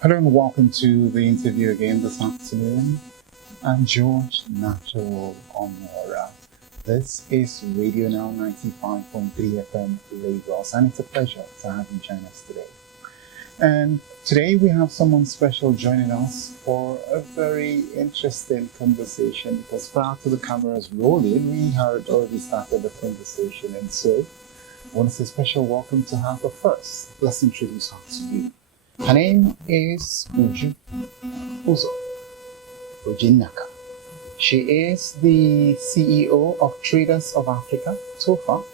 Hello and welcome to the interview again this afternoon. I'm George Natural Honora. This is Radio Now 95.3 FM Lagos, and it's a pleasure to have you join us today. And today we have someone special joining us for a very interesting conversation because prior to the cameras rolling, we had already started the conversation. And so I want to say a special welcome to her, but first, let's introduce her to you. Her name is Uju Uzo-Ojinnaka. She is the CEO of Traders of Africa, Tofa.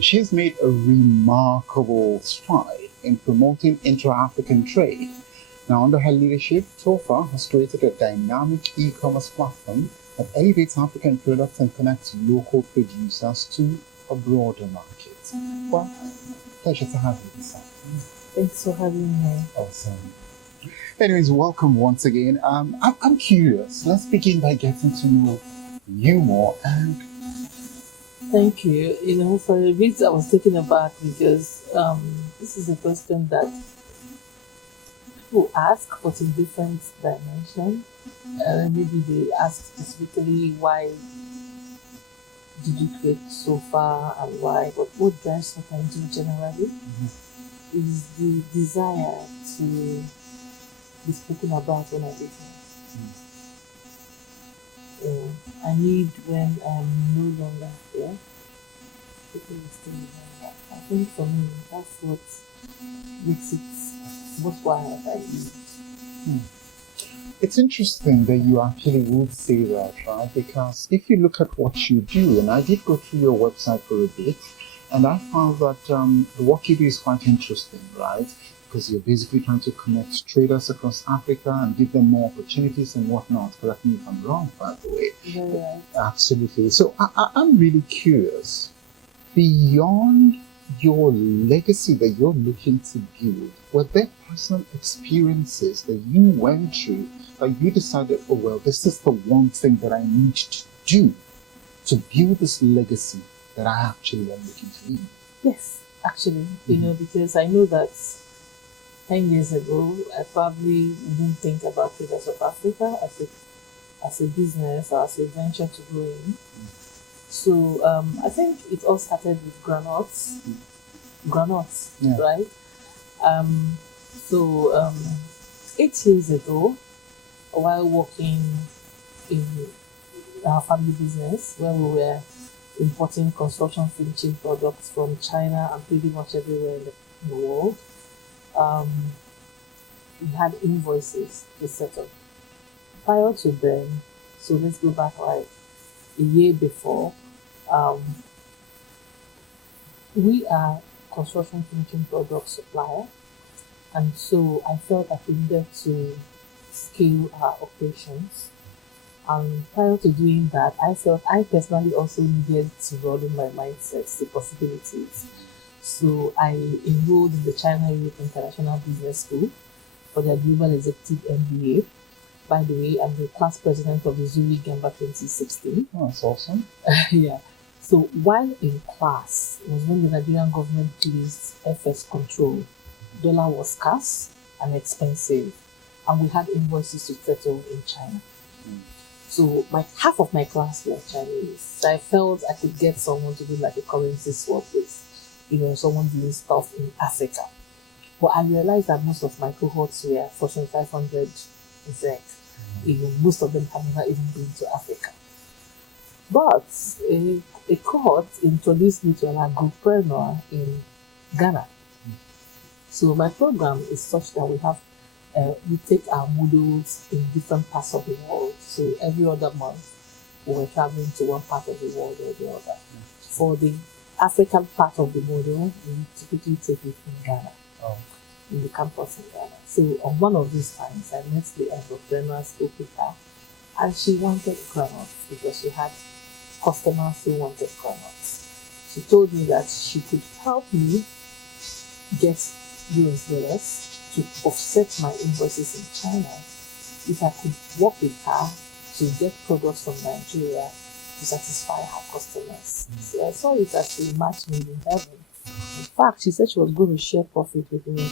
She has made a remarkable stride in promoting intra-African trade. Now, under her leadership, Tofa has created a dynamic e-commerce platform that elevates African products and connects local producers to a broader market. Well, pleasure to have you this afternoon. Thanks for having me. Awesome. Anyways, welcome once again. I'm curious. Let's begin by getting to know you more. And Thank you. For a bit I was taken aback because this is a question that people ask, but in different dimension. Maybe they ask specifically why did you create so far and why, but what drives what I do generally is the desire to be spoken about when I do things. I need when I'm no longer here, people will still remember. I think for me, that's what makes it worthwhile that I do. it's interesting that you actually would say that, right? Because if you look at what you do, and I did go through your website for a bit, and I found that the work you do is quite interesting, right? Because you're basically trying to connect traders across Africa and give them more opportunities and whatnot. Correct me if I'm wrong, by the way. Yeah. Absolutely. So I'm really curious. Beyond your legacy that you're looking to build, were there personal experiences that you went through that you decided, oh, well, this is the one thing that I need to do to build this legacy that I actually am looking to leave? Yes, actually, because I know that 10 years ago, I probably didn't think about Traders of Africa as a business or as a venture to go in. So I think it all started with groundnuts, Yeah. right? So 8 years ago, while working in our family business, where we were importing construction finishing products from China and pretty much everywhere in the world, we had invoices to settle. Prior to then, so let's go back like a year before, we are construction finishing product supplier, and so I felt I needed to scale our operations. And prior to doing that, I felt I personally also needed to broaden my mindset to possibilities. So I enrolled in the China Youth International Business School for their Global Executive MBA. By the way, I'm the class president of the Zurich Gamba 2016. Oh, that's awesome. Yeah. So while in class was when the Nigerian government placed FX control. Dollar was scarce and expensive, and we had invoices to settle in China. So half of my class were Chinese. So I felt I could get someone to do like a currency swap with, someone doing stuff in Africa. But I realized that most of my cohorts were Fortune 500 exec. Most of them have never even been to Africa. But a cohort introduced me to an agripreneur in Ghana. So my program is such that we take our modules in different parts of the world. So every other month, we're traveling to one part of the world or the other. For the African part of the module, we typically take it in Ghana, in the campus in Ghana. So on one of these times, I met the entrepreneur, spoke with her, and she wanted granules because she had customers who wanted granules. She told me that she could help me get US dollars to offset my invoices in China if I could work with her to get products from Nigeria to satisfy her customers. So I saw it as a match made in heaven. In fact, she said she was going to share profit with me.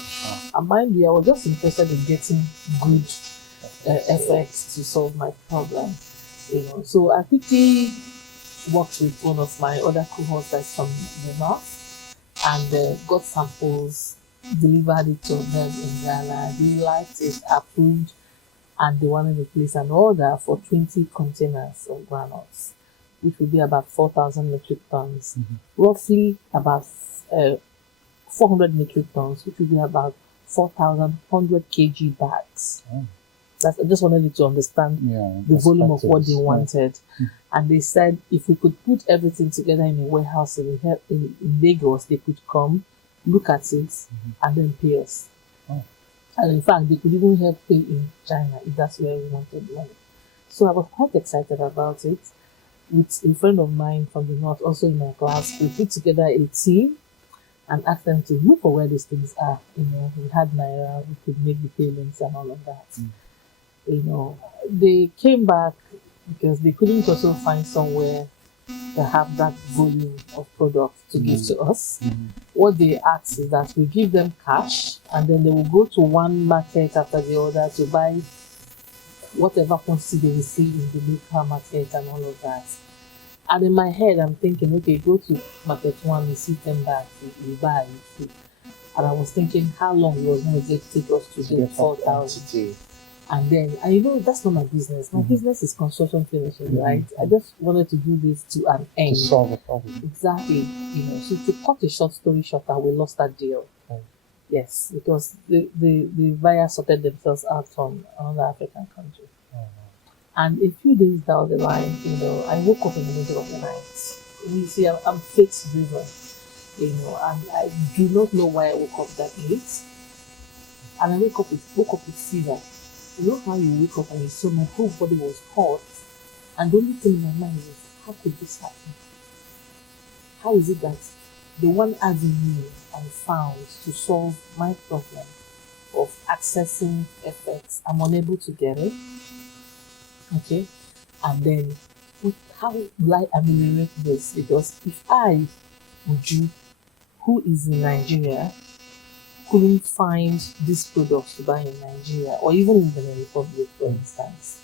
And mind you, I was just interested in getting good FX to solve my problem. So I quickly worked with one of my other cohorts that's from the north and got samples, delivered it to them in Ghana. They liked it, approved, and they wanted to place an order for 20 containers of granules, which would be about 4,000 metric tons, roughly about 400 metric tons, which would be about 4,100 kg bags. I just wanted you to understand the volume of what they wanted. And they said if we could put everything together in a warehouse in Lagos, they could come, look at it, and then pay us. And in fact, they could even help pay in China if that's where we wanted money. So I was quite excited about it. With a friend of mine from the north, also in my class, we put together a team and asked them to look for where these things are. We had Naira, we could make the payments and all of that. They came back because they couldn't also find somewhere to have that volume of product to give to us. What they asked is that we give them cash and then they will go to one market after the other to buy whatever quantity they will see in the local market and all of that. And in my head, I'm thinking, okay, go to market one, we see 10 bags, we buy it. And I was thinking, how long it was going to take us to get 4,000? And then, that's not my business. My business is construction finishing, right? I just wanted to do this to an end. To solve a problem. Exactly. So to cut a short story shorter, we lost that deal. Yes, because the buyers sorted themselves out from another African country. And a few days down the line, I woke up in the middle of the night. You see, I'm faith driven, and I do not know why I woke up that late. And I woke up with fever. You know how you wake up and you saw my whole body was hot, and the only thing in my mind is, how could this happen? How is it that the one avenue I found to solve my problem of accessing FX, I'm unable to get it? Okay, and then how will I ameliorate this? Because if I, Uju, who is in Nigeria, couldn't find these products to buy in Nigeria or even in the Republic, for instance,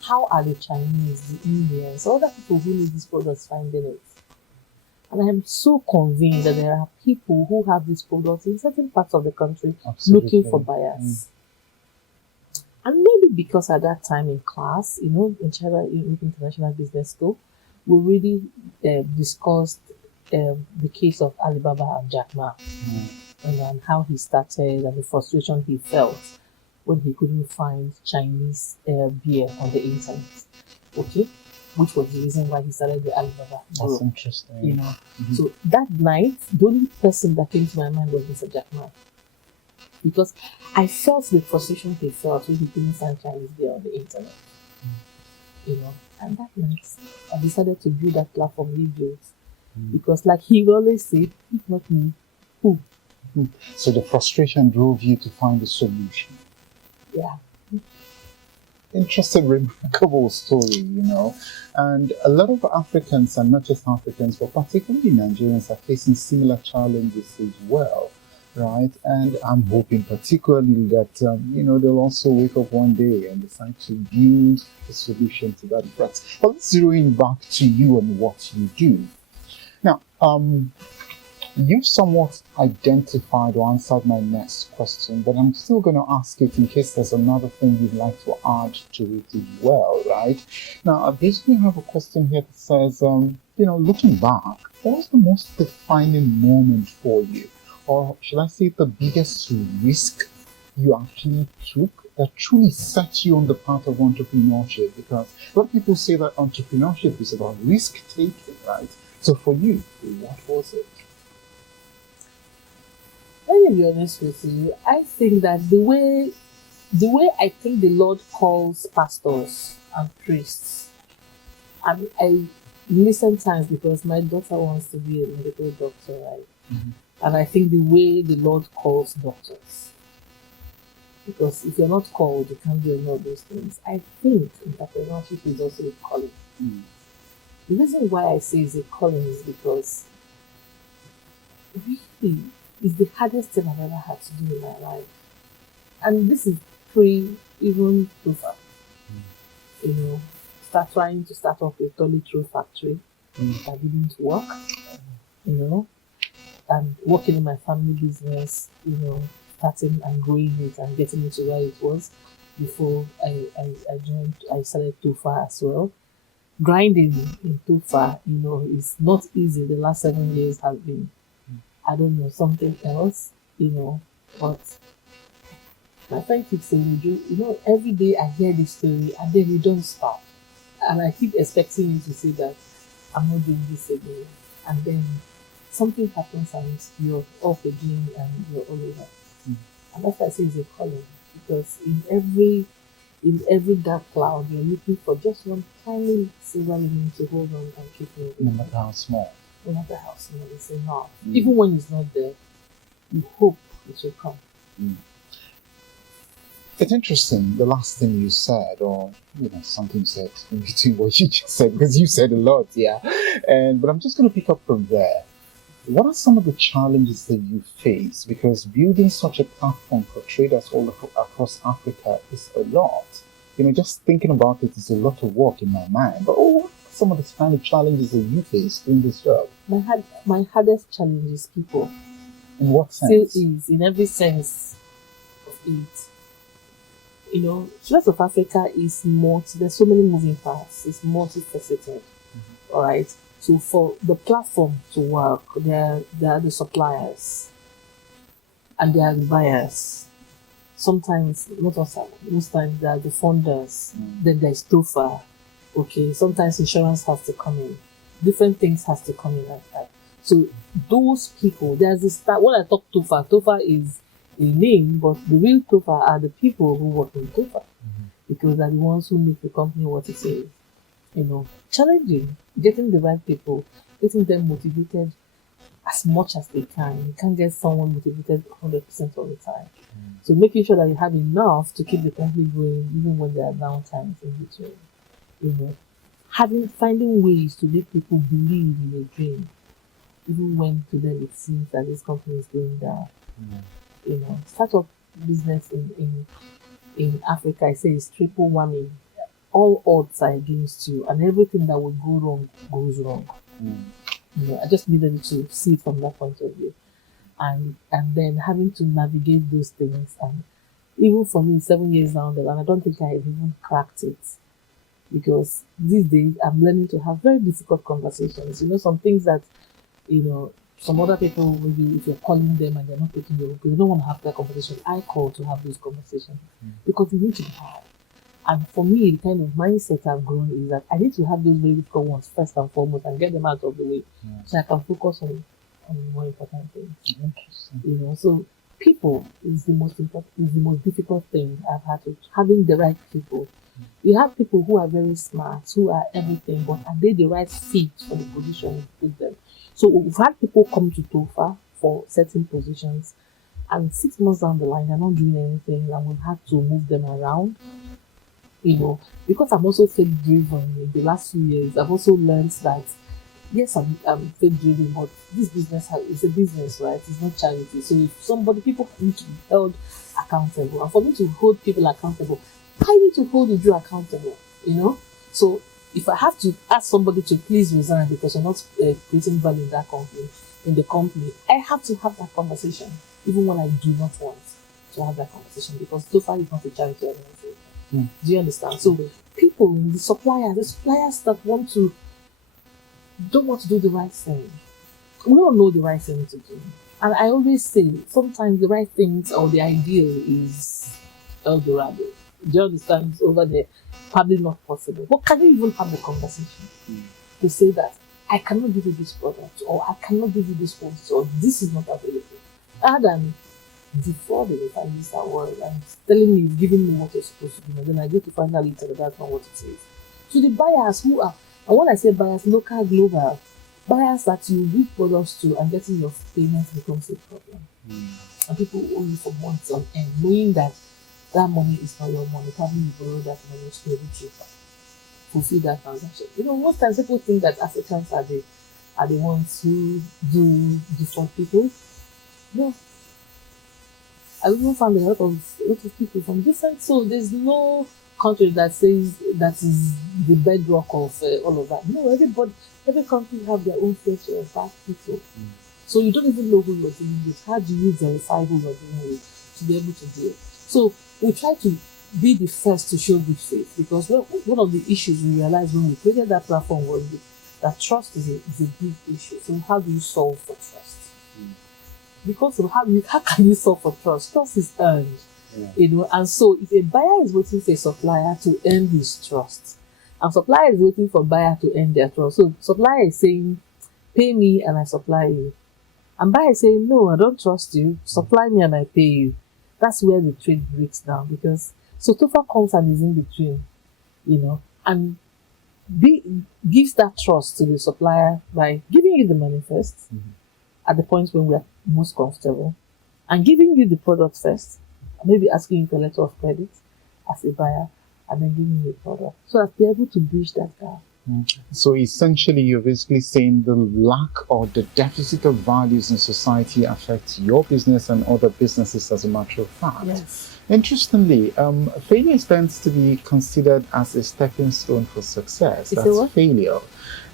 how are the Chinese, the Indians, other people who need these products finding it? And I am so convinced that there are people who have these products in certain parts of the country looking for buyers. And maybe because at that time in class, in China International Business School, we really discussed the case of Alibaba and Jack Ma. And how he started and the frustration he felt when he couldn't find Chinese beer on the internet. Okay, which was the reason why he started the Alibaba. That's interesting. So that night, the only person that came to my mind was Mr. Jack Ma, because I felt the frustration he felt when he couldn't find Chinese beer on the internet. And that night, I decided to build that platform he built, because, like he will always say, if not me, who? So the frustration drove you to find a solution. Yeah. Interesting, remarkable story, And a lot of Africans, and not just Africans, but particularly Nigerians, are facing similar challenges as well, right? And I'm hoping particularly that, they'll also wake up one day and decide to build a solution to that threat. But let's zero in back to you and what you do. Now, you've somewhat identified or answered my next question, but I'm still going to ask it in case there's another thing you'd like to add to it as well, right? Now, I basically have a question here that says, looking back, what was the most defining moment for you? Or should I say the biggest risk you actually took that truly set you on the path of entrepreneurship? Because a lot of people say that entrepreneurship is about risk-taking, right? So for you, what was it? Let me be honest with you. I think that the way I think the Lord calls pastors and priests, and I listen times because my daughter wants to be a medical doctor, right? And I think the way the Lord calls doctors, because if you're not called, you can't do any of those things. I think entrepreneurship is also a calling. The reason why I say it's a calling is because really is the hardest thing I've ever had to do in my life. And this is pre even Tofa, you know, start trying to start off a toilet roll factory that didn't work, you know, and working in my family business, starting and growing it and getting it to where it was before I joined, I started Tofa as well. Grinding in Tofa, is not easy. The last 7 years has been, I don't know, something else, but my friend keeps saying, every day I hear this story and then you don't stop. And I keep expecting you to say that I'm not doing this again. And then something happens and you're off again and you're all over. And that's why I say it's a calling. Because in every dark cloud, you're looking for just one tiny silver lining to hold on and keep moving. No matter how small. No matter how small, it's enough. Even when it's not there, you hope it will come. It's interesting, the last thing you said, or something you said in between what you just said, because you said a lot, yeah. But I'm just going to pick up from there. What are some of the challenges that you face? Because building such a platform for traders all across Africa is a lot. Just thinking about it is a lot of work in my mind. But what are some of the kind of challenges that you face doing this job? My hardest challenge is people. In what sense? Still is, in every sense of it. Rest of Africa is there's so many moving parts. It's multifaceted. All right. So for the platform to work, there are the suppliers and there are the buyers. Sometimes, most times, there are the funders. Then there's Tofa. Okay. Sometimes insurance has to come in. Different things has to come in like that. So those people, there's this when I talk Tofa is a name, but the real Tofa are the people who work in Tofa, because they're the ones who make the company what it is. Challenging, getting the right people, getting them motivated as much as they can. You can't get someone motivated 100% all the time. So making sure that you have enough to keep the company going, even when there are down times in between. Finding ways to make people believe in a dream, even when to them it seems that this company is going down. Startup business in Africa, I say, is triple whammy. All odds are against you, and everything that would go wrong goes wrong. I just needed to see it from that point of view, and then having to navigate those things. And even for me, 7 years down the line, I don't think I even cracked it, because these days I'm learning to have very difficult conversations. Some things that some other people, maybe if you're calling them and they're not taking your because they don't want to have that conversation. I call to have those conversations because they need to be had. And for me, the kind of mindset I've grown is that I need to have those very difficult ones first and foremost and get them out of the way, so I can focus on the more important things. Interesting. So people is the most difficult thing I've had to having the right people. You have people who are very smart, who are everything, but are they the right fit for the position you put them? So we've had people come to Tofa for certain positions, and 6 months down the line, they're not doing anything, and we've had to move them around. Because I'm also faith driven in the last few years, I've also learned that yes, I'm faith driven, but this business is a business, right? It's not charity. So if people need to be held accountable, and for me to hold people accountable, I need to hold you accountable. So if I have to ask somebody to please resign because you're not creating value in the company, I have to have that conversation, even when I do not want to have that conversation, because Tofa is not a charity organization. Do you understand? So people, the suppliers that don't want to do the right thing. We don't know the right thing to do. And I always say, sometimes the right things or the ideal is El Dorado. Do you understand? It's over there. Probably not possible. But can you even have the conversation to say that I cannot give you this product, or I cannot give you this post, or this is not available? Rather than defrauding, if I use that word, and telling me, giving me what you're supposed to do, and then I get to find out later that that's not what it is. So the buyers who are, and when I say buyers, local, global, buyers that you give products to and getting your payments becomes a problem. And people owe you for months on end, knowing that money is not your money. Probably you borrow that money to fulfill that transaction. Most times people think that Africans are are the ones who do different people. No, I even found a lot of people from different. So there's no country that says that is the bedrock of all of that. No, every country have their own fair share of bad people. So you don't even know who you're dealing with. How do you verify who you're dealing with to be able to deal? So we try to be the first to show good faith, because one of the issues we realized when we created that platform was that trust is a big issue. So how do you solve for trust? Because of how can you solve for trust? Trust is earned, and so if a buyer is waiting for a supplier to earn his trust, and supplier is waiting for buyer to earn their trust, so supplier is saying, pay me and I supply you, and buyer is saying, no, I don't trust you, supply me and I pay you. That's where the trade breaks down, because so Tofa comes and is in between, and gives that trust to the supplier by giving you the money first, at the point when we are most comfortable, and giving you the product first, maybe asking you for a letter of credit as a buyer, and then giving you the product, so that you're able to bridge that gap. So essentially, you're basically saying the lack or the deficit of values in society affects your business and other businesses, as a matter of fact. Yes. Interestingly, failure tends to be considered as a stepping stone for success. It's That's failure.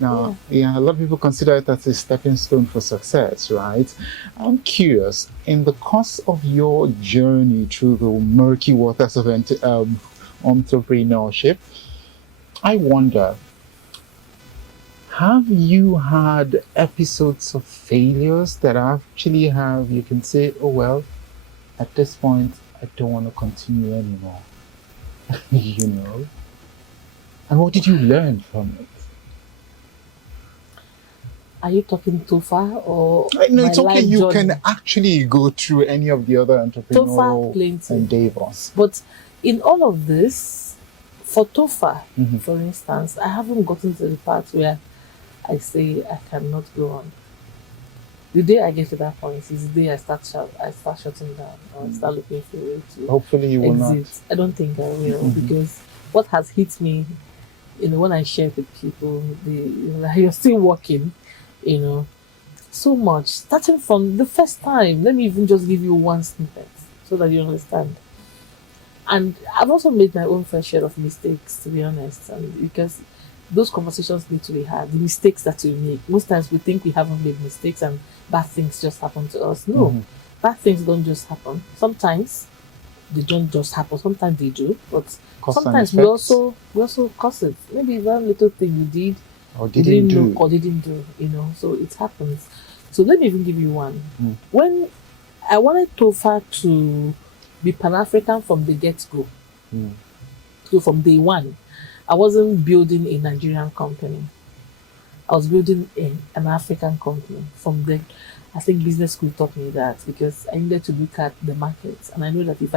Now, Yeah. a lot of people consider it as a stepping stone for success, right? I'm curious, in the course of your journey through the murky waters of entrepreneurship, I wonder, have you had episodes of failures that actually you can say, oh, well, at this point, I don't want to continue anymore, And what did you learn from it? Are you talking Tofa or No, it's okay. You journey? can actually go through any of the other entrepreneurial Tofa, endeavors. But in all of this, for Tofa, for instance, I haven't gotten to the part where I say I cannot go on. The day I get to that point is the day I start shutting down, or start looking for a way to Hopefully you will exit. not. I don't think I will, because what has hit me, when I share with people, you're still working, so much. Starting from the first time, let me even just give you one snippet so that you understand. And I've also made my own fair share of mistakes, to be honest, and because those conversations need to be had. The mistakes that we make, most times we think we haven't made mistakes and bad things just happen to us. No, bad things don't just happen. Sometimes they don't just happen. Sometimes they do, but sometimes we also cause it. Maybe one little thing you did or didn't do, so it happens. So let me even give you one. When I wanted Tofa to be Pan-African from the get-go, so from day one, I wasn't building a Nigerian company. I was building an African company. From there, I think business school taught me that, because I needed to look at the markets, and I know that if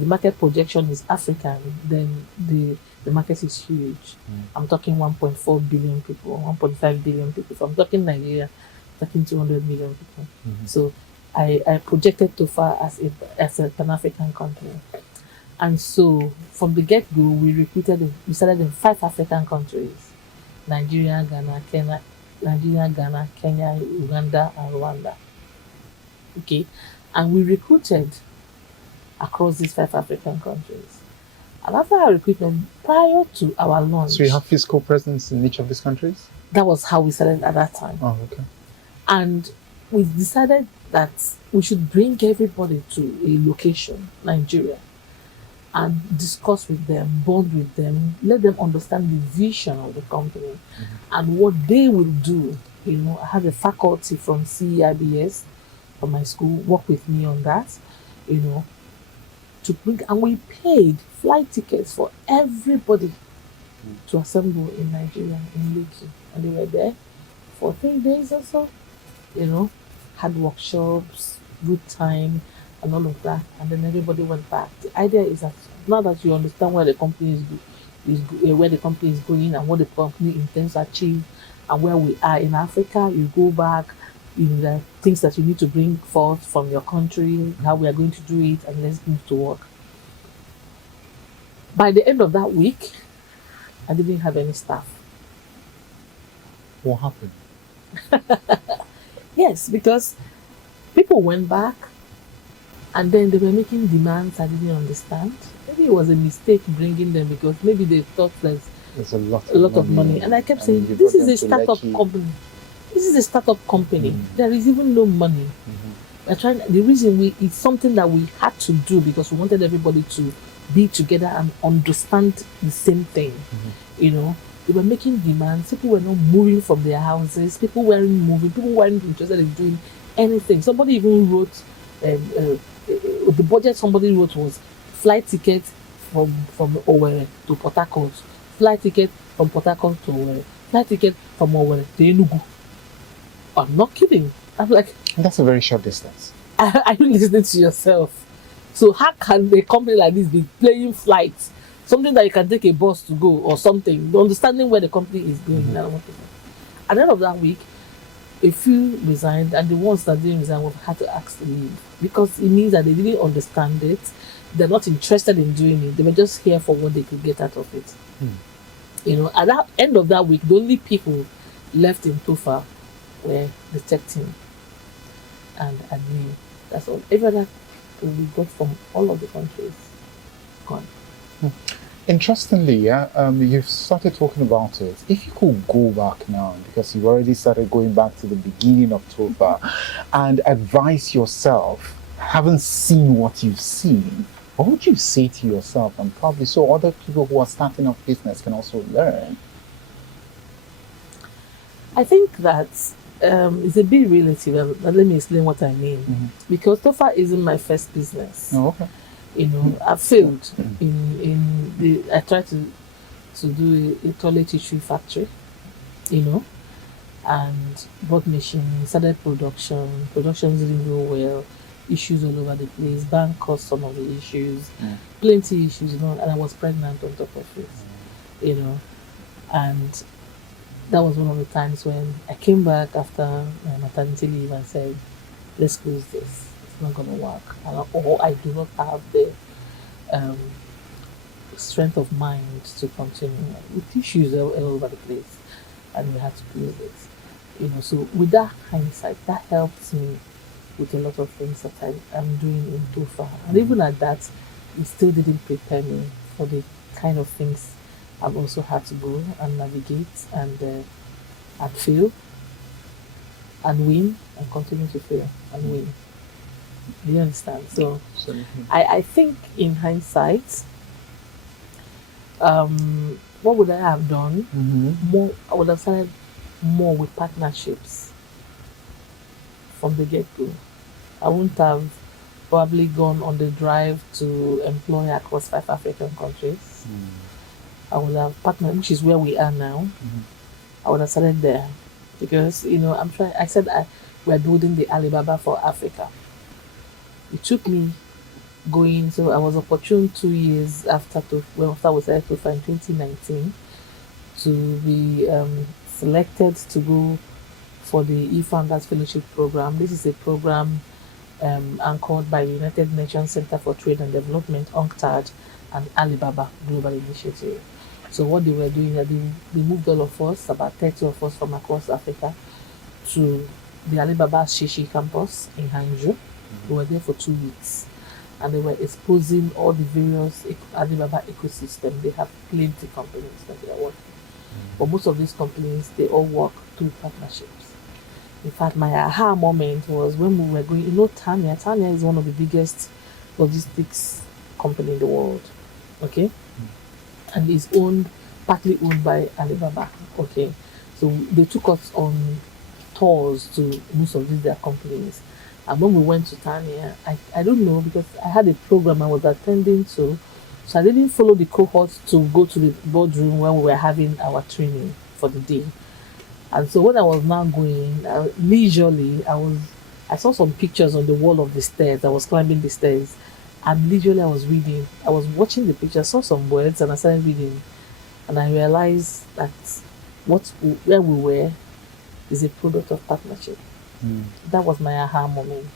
the market projection is African, then the market is huge. I'm talking 1.4 billion people, 1.5 billion people. If I'm talking Nigeria, I'm talking 200 million people. So I projected Tofa as a Pan-African company. And so from the get-go, we started in 5 African countries: Nigeria, Ghana, Kenya, Uganda, and Rwanda. Okay. And we recruited across these 5 African countries. And after our recruitment, prior to our launch... So you have physical presence in each of these countries? That was how we started at that time. Oh, okay. And we decided that we should bring everybody to a location, Nigeria, and discuss with them, bond with them, let them understand the vision of the company and what they will do. I have a faculty from CEIBS from my school work with me on that, to bring, and we paid flight tickets for everybody to assemble in Nigeria, in Lekki, and they were there for 3 days or so. Had workshops, good time, and all of that, and then everybody went back. The idea is that now that you understand where the company where the company is going and what the company intends to achieve and where we are in Africa, you go back, the things that you need to bring forth from your country, how we are going to do it, and let's move to work. By the end of that week, I didn't have any staff. What happened? Yes, because people went back and then they were making demands I didn't understand. Maybe it was a mistake bringing them because maybe they thought There's a lot a lot of money. And I kept saying, you this got is them a to let startup you- company. This is a startup company. Mm. There is even no money. Mhm. We're trying. The reason it's something that we had to do because we wanted everybody to be together and understand the same thing. You know, they were making demands. People were not moving from their houses. People weren't moving. People weren't interested in doing anything. Somebody even wrote the budget. Somebody wrote was flight ticket from Owerri to Port Harcourt, flight ticket from Port Harcourt to Owerri, flight ticket from Owerri to Enugu. I'm not kidding. I'm like, That's a very short distance. are you listening to yourself? So how can a company like this be playing flights? Something that you can take a bus to go or something. Understanding where the company is going. At the end of that week, a few resigned, and the ones that didn't resign had to ask to leave because it means that they didn't understand it. They're not interested in doing it. They were just here for what they could get out of it. You know, at the end of that week, the only people left in Tofa were the tech team and admin. That's all. Every other people we got from all of the countries gone. Interestingly, you've started talking about it. If you could go back now, because you've already started going back to the beginning of Tofa, and advise yourself, having seen what you've seen, what would you say to yourself, and probably so other people who are starting up business can also learn? I think that it's a bit relative, but let me explain what I mean. Because Tofa isn't my first business. Oh, okay. You know, I failed I tried to do a toilet tissue factory, you know, and bought machines, started production. Productions didn't go well, issues all over the place. Bank caused some of the issues, plenty issues, you know, and I was pregnant on top of it, you know, and that was one of the times when I came back after my maternity leave and said, let's close this. It's not going to work. Or I do not have the strength of mind to continue with issues all over the place. And we had to close it. You know, so with that hindsight, that helps me with a lot of things that I'm doing in Tofa. And even at that, it still didn't prepare me for the kind of things I've also had to go and navigate and fail and win and continue to fail and win. Do you understand? So I think in hindsight, what would I have done? More, I would have started more with partnerships from the get-go. I wouldn't have probably gone on the drive to employ across 5 African countries. I would have partnered, which is where we are now. I would have started there because, you know, I said we're building the Alibaba for Africa. It took me going, so I was opportune 2 years after we started Tofa in 2019 to be selected to go for the eFounders Fellowship Program. This is a program anchored by the United Nations Center for Trade and Development, UNCTAD, and Alibaba Global Initiative. So what they were doing, they moved all of us, about 30 of us from across Africa, to the Alibaba Shishi campus in Hangzhou. We were there for 2 weeks. And they were exposing all the various Alibaba ecosystem. They have plenty of companies that they are working. But most of these companies, they all work through partnerships. In fact, my aha moment was when we were going, you know, Tanya is one of the biggest logistics company in the world. Okay? And is partly owned by Alibaba. Okay? So they took us on tours to most of these their companies. And when we went to Tanya, I don't know, because I had a program I was attending to, so I didn't follow the cohort to go to the boardroom when we were having our training for the day. And so when I was now going, leisurely, I saw some pictures on the wall of the stairs. I was climbing the stairs, and leisurely I was reading. I was watching the pictures, saw some words, and I started reading. And I realized that where we were is a product of partnership. That was my aha moment.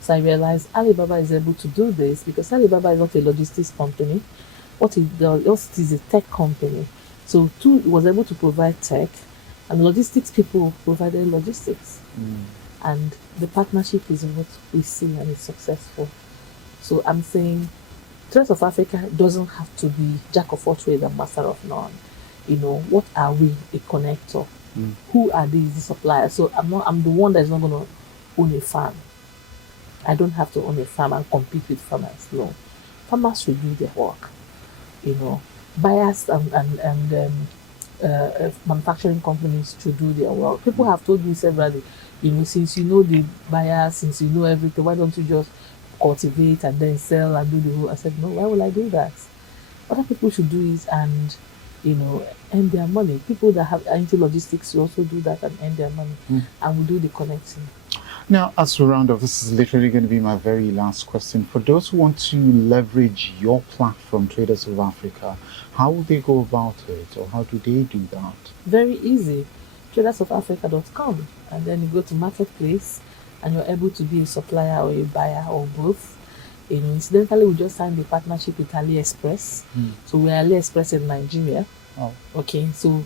So I realized Alibaba is able to do this because Alibaba is not a logistics company. What it is a tech company. So it was able to provide tech And logistics people provided logistics. Mm. And the partnership is what we see and it's successful. So I'm saying Trust of Africa doesn't have to be jack of all trades and master of none. What are we? A connector. Mm. Who are these suppliers? So I'm the one that's not gonna own a farm. I don't have to own a farm and compete with farmers. No. Farmers should do their work. Buyers and manufacturing companies should do their work. People have told me severally, since you know the buyers, since you know everything, why don't you just cultivate and then sell and do the whole? I said, no, why will I do that? Other people should do it and, earn their money. People that are into logistics should also do that and earn their money. And we do the connecting. Now, as we round off, this is literally going to be my very last question. For those who want to leverage your platform, Traders of Africa, how will they go about it, or how do they do that? Very easy. Tradersofafrica.com, and then you go to Marketplace, and you're able to be a supplier or a buyer or both. Incidentally, we just signed a partnership with AliExpress. So we're AliExpress in Nigeria. Oh. Okay, so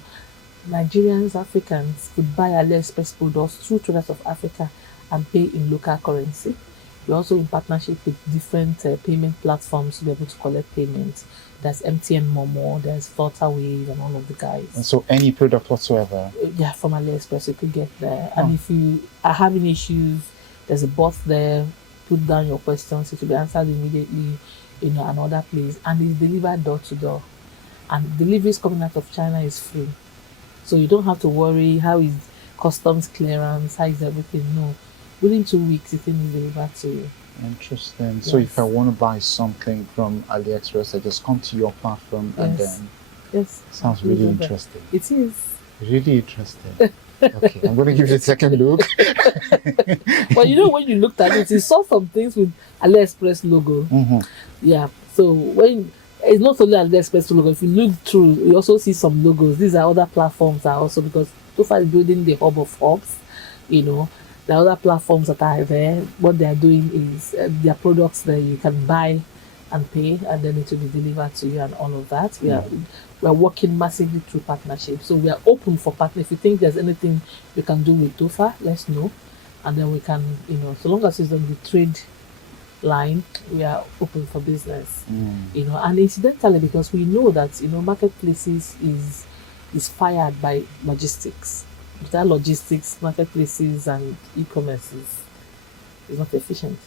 Nigerians, Africans could buy AliExpress products through Traders of Africa and pay in local currency. We're also in partnership with different payment platforms to be able to collect payments. There's MTN Momo, there's Flutterwave, and all of the guys. And so any product whatsoever? Yeah, from AliExpress, you could get there. And if you are having issues, there's a bot there. Put down your questions, it will be answered immediately in another place. And it's delivered door to door. And deliveries coming out of China is free. So you don't have to worry, how is customs clearance, how is everything? No. Within 2 weeks, it can be delivered to you. Interesting. Yes. So if I want to buy something from AliExpress, I just come to your platform and then... Yes. Sounds really interesting. It is. Really interesting. Okay, I'm going to give it a second look. Well, when you looked at it, you saw some things with AliExpress logo. Yeah. So when it's not only AliExpress logo, if you look through, you also see some logos. These are other platforms that are also, because Tofa is building the hub of hubs. The other platforms that are there, what they are doing is their products that you can buy and pay, and then it will be delivered to you and all of that. We are working massively through partnerships. So we are open for partner. If you think there's anything we can do with Tofa, let's know. And then we can, so long as it's on the trade line, we are open for business. And incidentally, because we know that, marketplaces is fired by logistics. Without logistics, marketplaces and e-commerce is not efficient.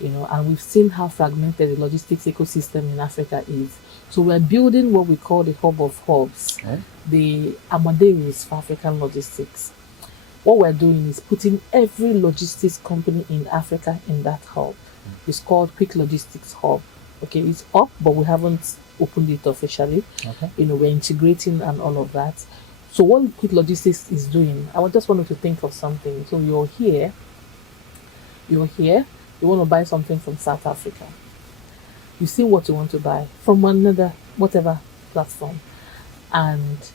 And we've seen how fragmented the logistics ecosystem in Africa is. So we're building what we call the hub of hubs, the Amadeus for African logistics. What we're doing is putting every logistics company in Africa in that hub. It's called Quick Logistics Hub. Okay, it's up, but we haven't opened it officially. Okay. We're integrating and all of that. So what Quick Logistics is doing, I just wanted to think of something. So you're here, you want to buy something from South Africa. You see what you want to buy from another, whatever platform, and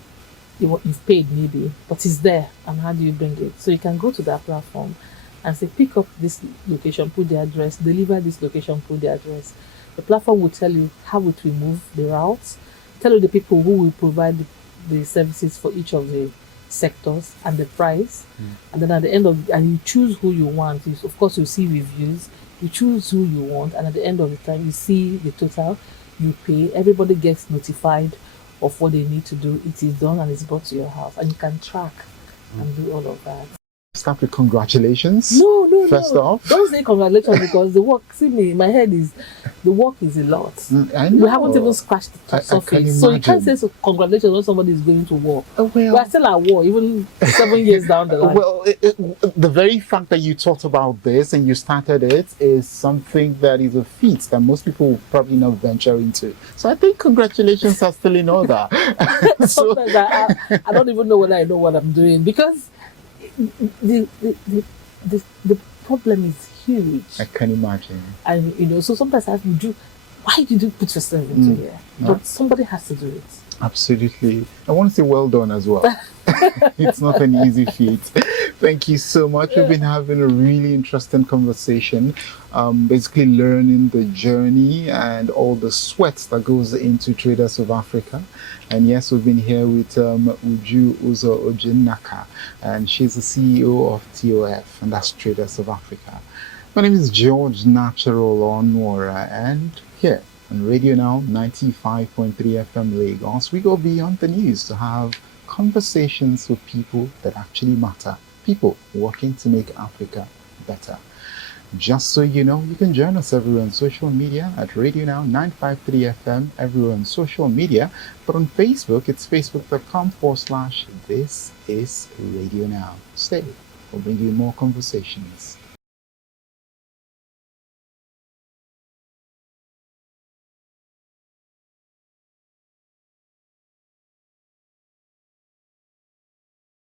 you've paid maybe, but it's there, and how do you bring it? So you can go to that platform and say, pick up this location, put the address, deliver this location, put the address. The platform will tell you how it will move the routes, tell you the people who will provide the services for each of the sectors and the price. And then at the end and you choose who you want. Of course, you see reviews, you choose who you want, and at the end of the time, you see the total, you pay, everybody gets notified of what they need to do. It is done and it's brought to your house, and you can track and do all of that. Start with congratulations. No. First off, don't say congratulations, because the work, see me, my head is, the work is a lot. I know. We haven't even scratched the surface. So you can't say congratulations when somebody is going to war. We are still at war, even 7 years down the line. Well, the very fact that you talked about this and you started it is something that is a feat that most people will probably not venture into. So I think congratulations are still in order. Sometimes I don't even know whether I know what I'm doing, because the problem is huge. I can imagine. And so sometimes I have to do, why did you put yourself into here? But somebody has to do it. Absolutely. I want to say well done as well. It's not an easy feat. Thank you so much. We've been having a really interesting conversation, basically learning the journey and all the sweat that goes into Traders of Africa. And yes, we've been here with Uju Uzo-Ojinnaka, and she's the CEO of TOF, and that's Traders of Africa. My name is George Natural Onwara, and here on Radio Now 95.3 FM Lagos, we go beyond the news to have conversations with people that actually matter, people working to make Africa better. Just so you know, you can join us everywhere on social media at Radio Now 953 FM, everywhere on social media. But on Facebook, it's facebook.com/This is Radio Now. Stay, we'll bring you more conversations.